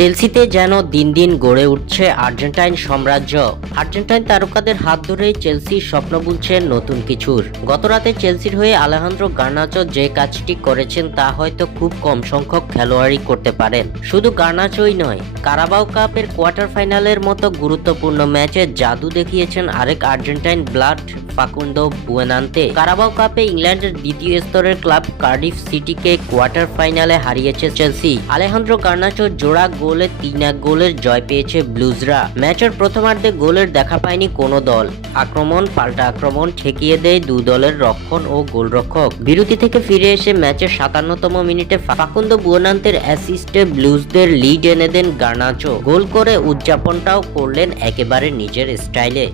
চেলসিতে যেন দিন দিন গড়ে উঠছে আর্জেন্টাইন সাম্রাজ্য। আর্জেন্টাইন তারকাদের হাত ধরেই চেলসির স্বপ্ন বুনছে নতুন কিছুর। গতরাতে চেলসির হয়ে আলেহান্দ্রো গার্নাচো যে কাজটি করেছেন তা হয়তো খুব কম সংখ্যক খেলোয়াড়ই করতে পারেন। শুধু গার্নাচোই নয়, কারাবাও কাপের কোয়ার্টার ফাইনালের মতো গুরুত্বপূর্ণ ম্যাচে জাদু দেখিয়েছেন আরেক আর্জেন্টাইন ব্লাড ফাকুন্দো বুয়েনান্তে। কারাবাও কাপে ইংল্যান্ডের দ্বিতীয় স্তরের ক্লাব কার্ডিফ সিটিকে কোয়ার্টার ফাইনালে হারিয়েছে চেলসি। আলেহান্দ্রো গার্নাচো জোড়া গোলে 3-1 গোলের জয় পেয়েছে ব্লুজরা। ম্যাচের প্রথমার্ধে গোলের দেখা পায়নি কোনো দল। আক্রমণ পাল্টা আক্রমণ ঠেকিয়ে দেয় দু দলের রক্ষণ ও গোলরক্ষক। বিরতি থেকে ফিরে এসে ম্যাচের 57তম মিনিটে ফাকুন্দো বুয়েনান্তের অ্যাসিস্টে ব্লুজদের লিড এনে দেন গার্নাচো। গোল করে উদযাপনটাও করলেন একেবারে নিজের স্টাইলে।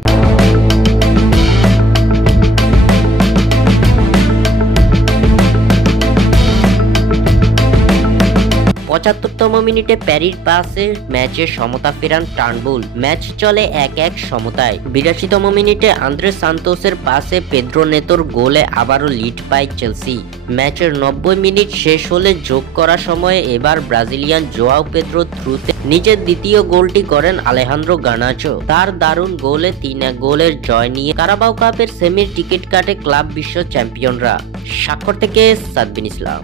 75তম মিনিটে প্যারির পাসে ম্যাচে সমতা ফেরান টার্নবুল। ম্যাচ চলে 1-1 সমতায়। 82তম মিনিটে আন্দ্রে সান্তোসের পাসে পেদ্রো নেতোর গোলে আবারও লিড পায় চেলসি। ম্যাচের 90 মিনিট শেষ হলে যোগ করা সময়ে এবার ব্রাজিলিয়ান জোয়াও পেদ্রো থ্রুতে নিজের দ্বিতীয় গোলটি করেন আলেহান্দ্রো গার্নাচো। তার দারুণ গোলে 3-1 গোলের জয় নিয়ে কারাবাও কাপের সেমির টিকিট কাটে ক্লাব বিশ্ব চ্যাম্পিয়নরা। স্বাক্ষর থেকে সাদবিন ইসলাম।